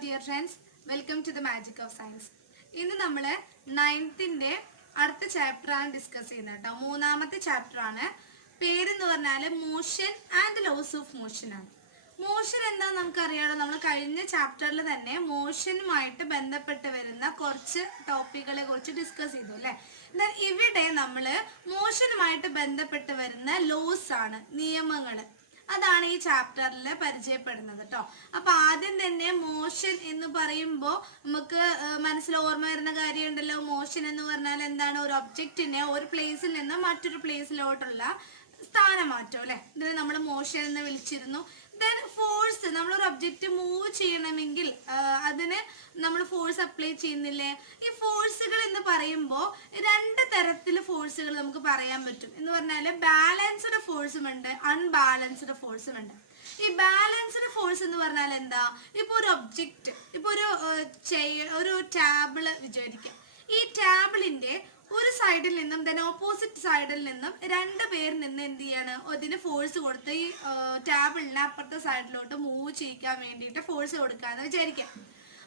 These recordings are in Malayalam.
dear friends, welcome to the magic of science. ഇന്ന് നമ്മൾ 9th അടുത്ത ചാപ്റ്റർ ആണ് ഡിസ്കസ് ചെയ്യുന്നത് കേട്ടോ. മൂന്നാമത്തെ ചാപ്റ്റർ ആണ്. പേരെന്ന് പറഞ്ഞാൽ motion and laws of motion ആണ്. മോഷൻ എന്താണെന്ന് നമുക്കറിയാലോ. നമ്മൾ കഴിഞ്ഞ ചാപ്റ്ററിൽ തന്നെ മോഷനുമായിട്ട് ബന്ധപ്പെട്ട് വരുന്ന കുറച്ച് ടോപ്പിക്കുകളെ കുറിച്ച് ഡിസ്കസ് ചെയ്തു അല്ലേ. എന്നാൽ ഇവിടെ നമ്മൾ മോഷനുമായിട്ട് ബന്ധപ്പെട്ട് വരുന്ന ലോസ് ആണ്, നിയമങ്ങൾ. അതാണ് ഈ ചാപ്റ്ററിൽ പരിചയപ്പെടുന്നത് കേട്ടോ. അപ്പൊ ആദ്യം തന്നെ മോഷൻ എന്ന് പറയുമ്പോൾ നമുക്ക് മനസ്സിൽ ഓർമ്മ വരുന്ന കാര്യമുണ്ടല്ലോ. മോഷൻ എന്ന് പറഞ്ഞാൽ എന്താണ്? ഒരു ഒബ്ജക്റ്റിനെ ഒരു പ്ലേസിൽ നിന്ന് മറ്റൊരു പ്ലേസിലോട്ടുള്ള സ്ഥാനമാറ്റം അല്ലെ. ഇതിനെ നമ്മൾ മോഷൻ എന്ന് വിളിച്ചിരുന്നു. ദെൻ ഫോഴ്സ്, നമ്മളൊരു ഒബ്ജക്റ്റ് മൂവ് ചെയ്യണമെങ്കിൽ അതിന് നമ്മൾ ഫോഴ്സ് അപ്ലൈ ചെയ്യുന്നില്ലേ. ഈ ഫോഴ്സുകൾ എന്ന് പറയുമ്പോൾ രണ്ട് തരത്തിൽ ഫോഴ്സുകൾ നമുക്ക് പറയാൻ പറ്റും. എന്ന് പറഞ്ഞാൽ ബാലൻസ്ഡ് ഫോഴ്സും ഉണ്ട്, അൺബാലൻസ്ഡ് ഫോഴ്സും ഉണ്ട്. ഈ ബാലൻസ്ഡ് ഫോഴ്സ് എന്ന് പറഞ്ഞാൽ എന്താ? ഇപ്പൊ ഒരു ഒബ്ജക്റ്റ്, ഇപ്പൊ ഒരു ടാബിള് വിചാരിക്കാം. ഈ ടാബിളിന്റെ ഒരു സൈഡിൽ നിന്നും ദെൻ ഓപ്പോസിറ്റ് സൈഡിൽ നിന്നും രണ്ട് പേരിൽ നിന്ന് എന്ത് ചെയ്യാണ്? അതിന് ഫോഴ്സ് കൊടുത്ത് ഈ ടാബിളിനെ അപ്പുറത്തെ സൈഡിലോട്ട് മൂവ് ചെയ്യിക്കാൻ വേണ്ടിയിട്ട് ഫോഴ്സ് കൊടുക്കാന്ന് വിചാരിക്കാം.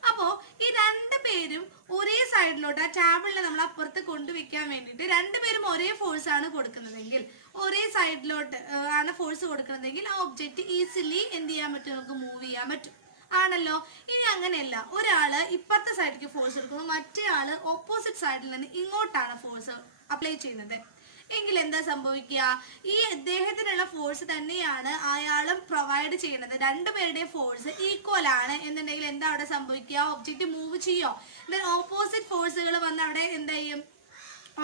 അപ്പോ ഈ രണ്ട് പേരും ഒരേ സൈഡിലോട്ട് ആ ടാബിളിനെ നമ്മൾ അപ്പുറത്ത് കൊണ്ടുവയ്ക്കാൻ വേണ്ടിയിട്ട് രണ്ടുപേരും ഒരേ ഫോഴ്സ് ആണ് കൊടുക്കുന്നതെങ്കിൽ, ഒരേ സൈഡിലോട്ട് ആണ് ഫോഴ്സ് കൊടുക്കുന്നതെങ്കിൽ ആ ഒബ്ജക്റ്റ് ഈസിലി എന്ത് ചെയ്യാൻ പറ്റും? നമുക്ക് മൂവ് ചെയ്യാൻ പറ്റും ആണല്ലോ. ഇനി അങ്ങനെയല്ല, ഒരാള് ഇപ്പുറത്തെ സൈഡിലേക്ക് ഫോഴ്സ് കൊടുക്കുന്നു, മറ്റേ ആള് ഓപ്പോസിറ്റ് സൈഡിൽ നിന്ന് ഇങ്ങോട്ടാണ് ഫോഴ്സ് അപ്ലൈ ചെയ്യുന്നത് എങ്കിൽ എന്താ സംഭവിക്കുക? ഈ അദ്ദേഹത്തിനുള്ള ഫോഴ്സ് തന്നെയാണ് അയാളും പ്രൊവൈഡ് ചെയ്യുന്നത്. രണ്ടുപേരുടെ ഫോഴ്സ് ഈക്വൽ ആണ് എന്നുണ്ടെങ്കിൽ എന്താ അവിടെ സംഭവിക്കുക? ഒബ്ജക്റ്റ് മൂവ് ചെയ്യോ? ദെൻ ഓപ്പോസിറ്റ് ഫോഴ്സുകൾ വന്ന് അവിടെ എന്താ ചെയ്യും?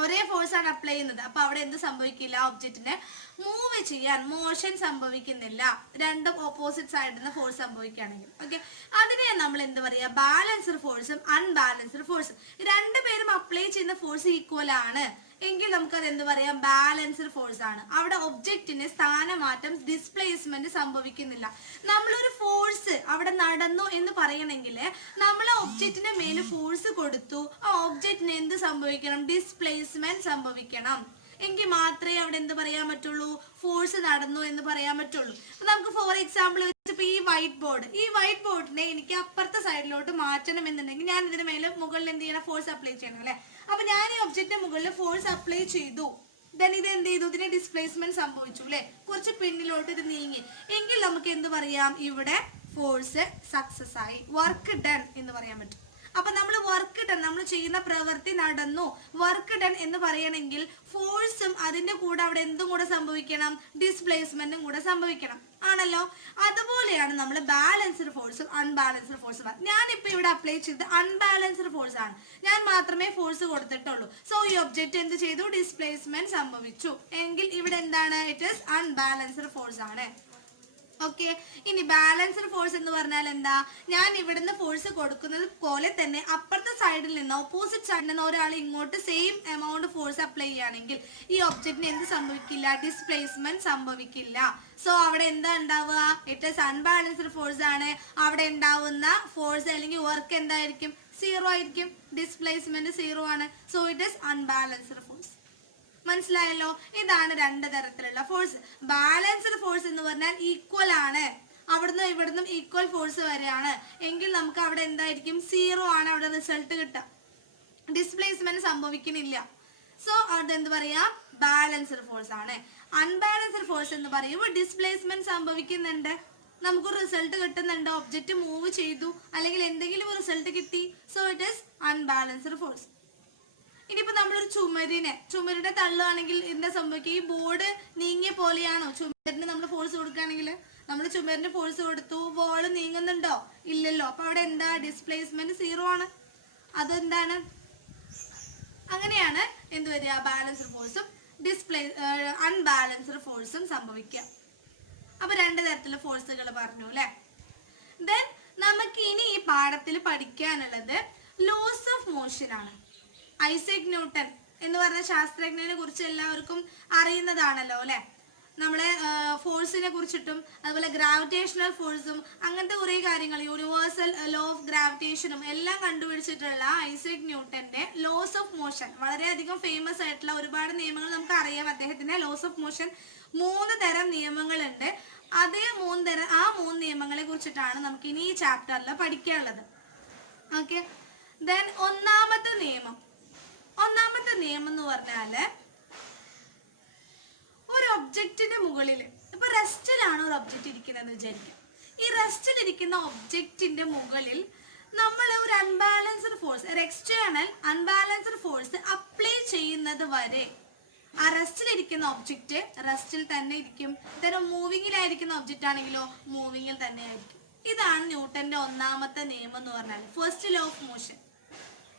ഒരേ ഫോഴ്സ് ആണ് അപ്ലൈ ചെയ്യുന്നത്. അപ്പൊ അവിടെ എന്ത് സംഭവിക്കില്ല? ഒബ്ജക്റ്റിന് മൂവ് ചെയ്യാൻ മോഷൻ സംഭവിക്കുന്നില്ല, രണ്ടും ഓപ്പോസിറ്റ് സൈഡിൽ നിന്ന് ഫോഴ്സ് സംഭവിക്കുകയാണെങ്കിൽ. ഓക്കെ, അതിനെ നമ്മൾ എന്ത് പറയാ? ബാലൻസ്ഡ് ഫോഴ്സും അൺബാലൻസ്ഡ് ഫോഴ്സും. രണ്ടുപേരും അപ്ലൈ ചെയ്യുന്ന ഫോഴ്സ് ഈക്വൽ ആണ് എങ്കിൽ നമുക്കത് എന്ത് പറയാം? ബാലൻസ്ഡ് ഫോഴ്സ് ആണ്. അവിടെ ഒബ്ജക്റ്റിന് സ്ഥാനമാറ്റം, ഡിസ്പ്ലേസ്മെന്റ് സംഭവിക്കുന്നില്ല. നമ്മളൊരു ഫോഴ്സ് അവിടെ നടന്നു എന്ന് പറയണമെങ്കിൽ നമ്മൾ ഒബ്ജക്റ്റിന്റെ മേലെ ഫോഴ്സ് കൊടുത്തു, ആ ഒബ്ജക്റ്റിന് എന്ത് സംഭവിക്കണം? ഡിസ്പ്ലേസ്മെന്റ് സംഭവിക്കണം. എങ്കിൽ മാത്രമേ അവിടെ എന്ത് പറയാൻ പറ്റുള്ളൂ? ഫോഴ്സ് നടന്നു എന്ന് പറയാൻ പറ്റുള്ളൂ. നമുക്ക് ഫോർ എക്സാമ്പിൾ വെച്ചപ്പോ ഈ വൈറ്റ് ബോർഡിനെ എനിക്ക് അപ്പുറത്തെ സൈഡിലോട്ട് മാറ്റണം എന്നുണ്ടെങ്കിൽ ഞാൻ ഇതിന് മേലെ മുകളിൽ എന്ത് ചെയ്യണം? ഫോഴ്സ് അപ്ലൈ ചെയ്യണം അല്ലെ. അപ്പൊ ഞാൻ ഈ ഒബ്ജക്റ്റിന്റെ മുകളിൽ ഫോഴ്സ് അപ്ലൈ ചെയ്തു, ദെൻ ഇത് എന്ത് ചെയ്തു? ഇതിന് ഡിസ്പ്ലേസ്മെന്റ് സംഭവിച്ചു അല്ലെ. കുറച്ച് പിന്നിലോട്ട് ഇത് നീങ്ങി എങ്കിൽ നമുക്ക് എന്ത് പറയാം? ഇവിടെ ഫോഴ്സ് സക്സസ് ആയി, വർക്ക് ഡൺ എന്ന് പറയാൻ പറ്റും. അപ്പൊ നമ്മൾ വർക്ക് ഡൺ, നമ്മൾ ചെയ്യുന്ന പ്രവൃത്തി നടന്നു, വർക്ക് ഡൺ എന്ന് പറയണമെങ്കിൽ ഫോഴ്സും അതിന്റെ കൂടെ അവിടെ എന്തും കൂടെ സംഭവിക്കണം? ഡിസ്പ്ലേസ്മെന്റും കൂടെ സംഭവിക്കണം ആണല്ലോ. അതുപോലെയാണ് നമ്മൾ ബാലൻസ്ഡ് ഫോഴ്സും അൺബാലൻസ്ഡ് ഫോഴ്സും. ഞാനിപ്പോ ഇവിടെ അപ്ലൈ ചെയ്ത് അൺബാലൻസ്ഡ് ഫോഴ്സ് ആണ്, ഞാൻ മാത്രമേ ഫോഴ്സ് കൊടുത്തിട്ടുള്ളൂ. സോ ഈ ഒബ്ജക്റ്റ് എന്ത് ചെയ്തു? ഡിസ്പ്ലേസ്മെന്റ് സംഭവിച്ചു എങ്കിൽ ഇവിടെ എന്താണ്? ഇറ്റ് ഈസ് അൺബാലൻസ്ഡ് ഫോഴ്സ് ആണ്. ഓക്കെ, ഇനി ബാലൻസ്ഡ് ഫോഴ്സ് എന്ന് പറഞ്ഞാൽ എന്താ? ഞാൻ ഇവിടുന്ന് ഫോഴ്സ് കൊടുക്കുന്നത് പോലെ തന്നെ അപ്പുറത്തെ സൈഡിൽ നിന്ന്, ഓപ്പോസിറ്റ് സൈഡിൽ നിന്ന് ഒരാൾ ഇങ്ങോട്ട് സെയിം എമൗണ്ട് ഫോഴ്സ് അപ്ലൈ ചെയ്യുകയാണെങ്കിൽ ഈ ഒബ്ജക്റ്റിന് എന്ത് സംഭവിക്കില്ല? ഡിസ്പ്ലേസ്മെന്റ് സംഭവിക്കില്ല. സോ അവിടെ എന്താ ഉണ്ടാവുക? ഇറ്റ് ഈസ് അൺബാലൻസ്ഡ് ഫോഴ്സ് ആണ്. അവിടെ ഉണ്ടാവുന്ന ഫോഴ്സ് അല്ലെങ്കിൽ വർക്ക് എന്തായിരിക്കും? സീറോ ആയിരിക്കും. ഡിസ്പ്ലേസ്മെന്റ് സീറോ ആണ്. So it is unbalanced force. മനസ്സിലായല്ലോ? ഇതാണ് രണ്ട് തരത്തിലുള്ള ഫോഴ്സ്. ബാലൻസ്ഡ് ഫോഴ്സ് എന്ന് പറഞ്ഞാൽ ഈക്വൽ ആണ്, അവിടുന്ന് ഇവിടുന്ന് ഈക്വൽ ഫോഴ്സ് വരെയാണ് എങ്കിൽ നമുക്ക് അവിടെ എന്തായിരിക്കും? സീറോ ആണ് അവിടെ റിസൾട്ട് കിട്ടുക, ഡിസ്പ്ലേസ്മെന്റ് സംഭവിക്കുന്നില്ല. സോ അവിടെ എന്ത് പറയാ? ബാലൻസ്ഡ് ഫോഴ്സ് ആണ്. അൺബാലൻസ്ഡ് ഫോഴ്സ് എന്ന് പറയുമ്പോൾ ഡിസ്പ്ലേസ്മെന്റ് സംഭവിക്കുന്നുണ്ട്, നമുക്ക് റിസൾട്ട് കിട്ടുന്നുണ്ട്, ഒബ്ജക്റ്റ് മൂവ് ചെയ്തു അല്ലെങ്കിൽ എന്തെങ്കിലും റിസൾട്ട് കിട്ടി. So it is unbalanced force. ഇനിയിപ്പോ നമ്മളൊരു ചുമരിന്റെ തള്ളുകയാണെങ്കിൽ എന്താ സംഭവിക്കുക? ഈ ബോർഡ് നീങ്ങിയ പോലെയാണോ? ചുമരിന് നമ്മൾ ഫോഴ്സ് കൊടുക്കുകയാണെങ്കിൽ നമ്മൾ ചുമരിന് ഫോഴ്സ് കൊടുത്തു, വോള് നീങ്ങുന്നുണ്ടോ? ഇല്ലല്ലോ. അപ്പൊ അവിടെ എന്താ? ഡിസ്പ്ലേസ്മെന്റ് സീറോ ആണ്. അതെന്താണ്? അങ്ങനെയാണ് എന്ത് വരിക? ബാലൻസ്ഡ് ഫോഴ്സും അൺബാലൻസ്ഡ് ഫോഴ്സും സംഭവിക്കുക. അപ്പൊ രണ്ട് തരത്തിലുള്ള ഫോഴ്സുകൾ പറഞ്ഞു അല്ലെ. ദെൻ നമുക്ക് ഇനി ഈ പാഠത്തിൽ പഠിക്കാനുള്ളത് ലോസ് ഓഫ് മോഷൻ ആണ്. ഐസക് ന്യൂട്ടൺ എന്ന് പറഞ്ഞ ശാസ്ത്രജ്ഞനെ കുറിച്ച് എല്ലാവർക്കും അറിയുന്നതാണല്ലോ അല്ലെ. നമ്മളെ ഫോഴ്സിനെ കുറിച്ചിട്ടും അതുപോലെ ഗ്രാവിറ്റേഷണൽ ഫോഴ്സും അങ്ങനത്തെ കുറെ കാര്യങ്ങൾ, യൂണിവേഴ്സൽ ലോ ഓഫ് ഗ്രാവിറ്റേഷനും എല്ലാം കണ്ടുപിടിച്ചിട്ടുള്ള ഐസക് ന്യൂട്ടന്റെ ലോസ് ഓഫ് മോഷൻ വളരെയധികം ഫേമസ് ആയിട്ടുള്ള ഒരുപാട് നിയമങ്ങൾ നമുക്ക് അറിയാം. അദ്ദേഹത്തിന്റെ ലോസ് ഓഫ് മോഷൻ 3 തരം നിയമങ്ങളുണ്ട്. ആ 3 നിയമങ്ങളെ കുറിച്ചിട്ടാണ് നമുക്ക് ഇനി ഈ ചാപ്റ്ററിൽ പഠിക്കാനുള്ളത്. ഓക്കെ. ദെൻ ഒന്നാമത്തെ നിയമം എന്ന് പറഞ്ഞാല് ഒരു ഒബ്ജക്റ്റിന്റെ മുകളിൽ ഇപ്പൊ റെസ്റ്റിലാണ് ഒരു ഒബ്ജക്റ്റ് ഇരിക്കുന്നത് വിചാരിക്കാം. ഈ റെസ്റ്റിൽ ഇരിക്കുന്ന ഒബ്ജക്റ്റിന്റെ മുകളിൽ നമ്മൾ ഒരു അൺബാലൻസ്ഡ് ഫോഴ്സ്, ഒരു എക്സ്റ്റേണൽ അൺബാലൻസ്ഡ് ഫോഴ്സ് അപ്ലൈ ചെയ്യുന്നത് വരെ ആ റെസ്റ്റിലിരിക്കുന്ന ഒബ്ജക്റ്റ് റെസ്റ്റിൽ തന്നെ ഇരിക്കും. മൂവിങ്ങിലായിരിക്കുന്ന ഒബ്ജക്റ്റ് ആണെങ്കിലോ മൂവിങ്ങിൽ തന്നെ ആയിരിക്കും. ഇതാണ് ന്യൂട്ടന്റെ ഒന്നാമത്തെ നിയമം എന്ന് പറഞ്ഞാൽ, ഫസ്റ്റ് ലോ ഓഫ് മോഷൻ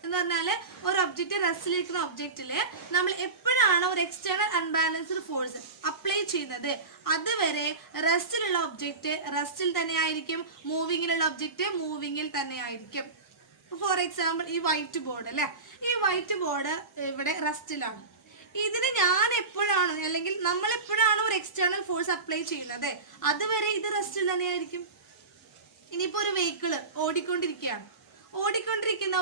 എന്ന് പറഞ്ഞാല് ഒരു ഒബ്ജക്റ്റ് റെസ്റ്റിലിരിക്കുന്ന ഒബ്ജക്റ്റില് നമ്മൾ എപ്പോഴാണ് ഒരു എക്സ്റ്റേണൽ അൺബാലൻസ്ഡ് ഫോഴ്സ് അപ്ലൈ ചെയ്യുന്നത് അതുവരെ റെസ്റ്റിലുള്ള ഒബ്ജക്റ്റ് റെസ്റ്റിൽ തന്നെ ആയിരിക്കും, മൂവിങ്ങിലുള്ള ഒബ്ജക്റ്റ് മൂവിങ്ങിൽ തന്നെ ആയിരിക്കും. ഫോർ എക്സാമ്പിൾ ഈ വൈറ്റ് ബോർഡ് അല്ലെ, ഈ വൈറ്റ് ബോർഡ് ഇവിടെ റെസ്റ്റിലാണ്. ഇതിന് ഞാൻ എപ്പോഴാണോ അല്ലെങ്കിൽ നമ്മൾ എപ്പോഴാണോ ഒരു എക്സ്റ്റേണൽ ഫോഴ്സ് അപ്ലൈ ചെയ്യുന്നത് അതുവരെ ഇത് റെസ്റ്റിൽ തന്നെ ആയിരിക്കും. ഇനിയിപ്പോ ഒരു വെഹിക്കിള് ഓടിക്കൊണ്ടിരിക്കുന്ന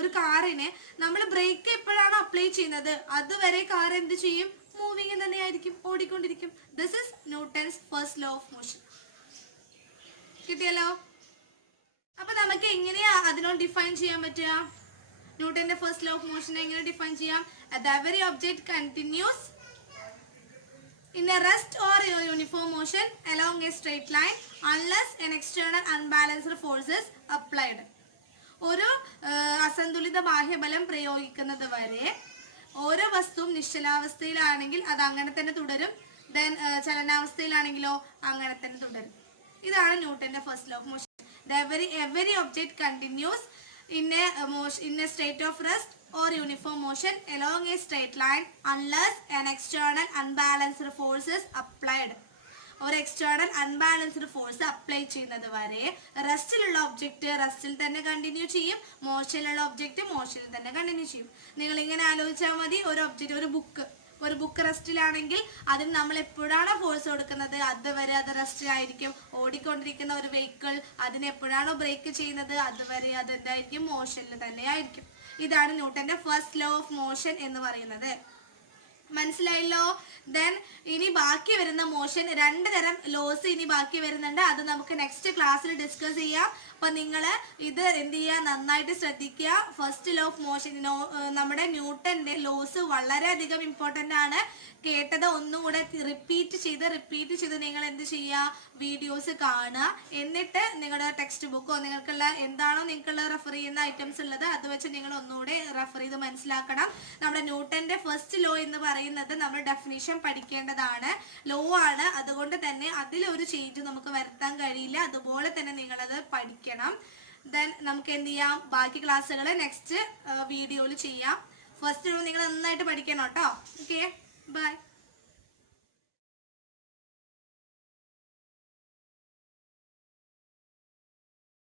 ഒരു കാറിന് നമ്മൾ ബ്രേക്ക് എപ്പോഴാണ് അപ്ലൈ ചെയ്യുന്നത് അതുവരെ കാർ എന്ത് ചെയ്യും, മൂവിങ് തന്നെ ആയിരിക്കും, ഓടിക്കൊണ്ടിരിക്കും. This is Newton's first law of motion. കിട്ടിയല്ലോ? അപ്പൊ നമുക്ക് എങ്ങനെയാ അതിനോട് ഡിഫൈൻ ചെയ്യാൻ പറ്റുക? ന്യൂട്ടന്റെ ഫസ്റ്റ് ലോ ഓഫ് മോഷൻ എങ്ങനെ ഡിഫൈൻ ചെയ്യാം? every object continues in a rest or uniform motion along a straight line unless an external unbalanced force is applied. ഒരു അസന്തുലിത ബാഹ്യബലം പ്രയോഗിക്കുന്നത് വരെ ഓരോ വസ്തുവും നിശ്ചലാവസ്ഥയിലാണെങ്കിൽ അത് അങ്ങനെ തന്നെ തുടരും, ദെൻ ചലനാവസ്ഥയിലാണെങ്കിലോ അങ്ങനെ തന്നെ തുടരും. ഇതാണ് ന്യൂട്ടന്റെ first law of motion. every object continues in a state of rest or uniform motion along a straight line unless an external unbalanced force is applied. ഒരു എക്സ്റ്റേണൽ അൺബാലൻസ്ഡ് ഫോഴ്സ് അപ്ലൈ ചെയ്യുന്നത് വരെ റെസ്റ്റിലുള്ള ഒബ്ജക്റ്റ് റെസ്റ്റിൽ തന്നെ കണ്ടിന്യൂ ചെയ്യും, മോഷനിലുള്ള ഒബ്ജക്റ്റ് മോഷനിൽ തന്നെ കണ്ടിന്യൂ ചെയ്യും. നിങ്ങൾ ഇങ്ങനെ ആലോചിച്ചാൽ മതി, ഒരു ഒബ്ജക്റ്റ് ഒരു ബുക്ക് റെസ്റ്റിലാണെങ്കിൽ അതിന് നമ്മൾ എപ്പോഴാണോ ഫോഴ്സ് കൊടുക്കുന്നത് അതുവരെ അത് റെസ്റ്റിലായിരിക്കും. ഓടിക്കൊണ്ടിരിക്കുന്ന ഒരു വെഹിക്കിൾ അതിന് എപ്പോഴാണോ ബ്രേക്ക് ചെയ്യുന്നത് അതുവരെ അത് എന്തായിരിക്കും, മോഷനിൽ തന്നെ ആയിരിക്കും. ഇതാണ് ന്യൂട്ടന്റെ ഫസ്റ്റ് ലോ ഓഫ് മോഷൻ എന്ന് പറയുന്നത്. മനസ്സിലായല്ലോ? ദെൻ ഇനി ബാക്കി വരുന്ന മോഷൻ, 2 തരം ലോസ് ഇനി ബാക്കി വരുന്നുണ്ട്. അത് നമുക്ക് നെക്സ്റ്റ് ക്ലാസ്സിൽ ഡിസ്കസ് ചെയ്യാം. അപ്പൊ നിങ്ങൾ ഇത് എന്ത് ചെയ്യുക, നന്നായിട്ട് ശ്രദ്ധിക്കുക. ഫസ്റ്റ് ലോ ഓഫ് മോഷൻ നമ്മുടെ ന്യൂട്ടന്റെ ലോസ് വളരെയധികം ഇമ്പോർട്ടന്റ് ആണ്. കേട്ടത് ഒന്നുകൂടെ റിപ്പീറ്റ് ചെയ്ത് നിങ്ങൾ എന്ത് ചെയ്യുക, വീഡിയോസ് കാണുക. എന്നിട്ട് നിങ്ങളുടെ ടെക്സ്റ്റ് ബുക്കോ നിങ്ങൾക്കുള്ള എന്താണോ നിങ്ങൾക്കുള്ള റെഫർ ചെയ്യുന്ന ഐറ്റംസ് ഉള്ളത് അത് വെച്ച് നിങ്ങൾ ഒന്നുകൂടെ റെഫർ ചെയ്ത് മനസ്സിലാക്കണം. നമ്മുടെ ന്യൂട്ടന്റെ ഫസ്റ്റ് ലോ എന്ന് പറയുന്നത് നമ്മൾ ഡെഫിനിഷൻ പഠിക്കേണ്ടതാണ്. ലോ ആണ്, അതുകൊണ്ട് തന്നെ അതിലൊരു ചേഞ്ച് നമുക്ക് വരുത്താൻ കഴിയില്ല. അതുപോലെ തന്നെ നിങ്ങളത് പഠിക്കണം. ദെൻ നമുക്ക് എന്ത് ചെയ്യാം, ബാക്കി ക്ലാസ്സുകൾ നെക്സ്റ്റ് വീഡിയോയിൽ ചെയ്യാം. ഫസ്റ്റ് ലോ നിങ്ങൾ നന്നായിട്ട് പഠിക്കണം കേട്ടോ. Okay, by.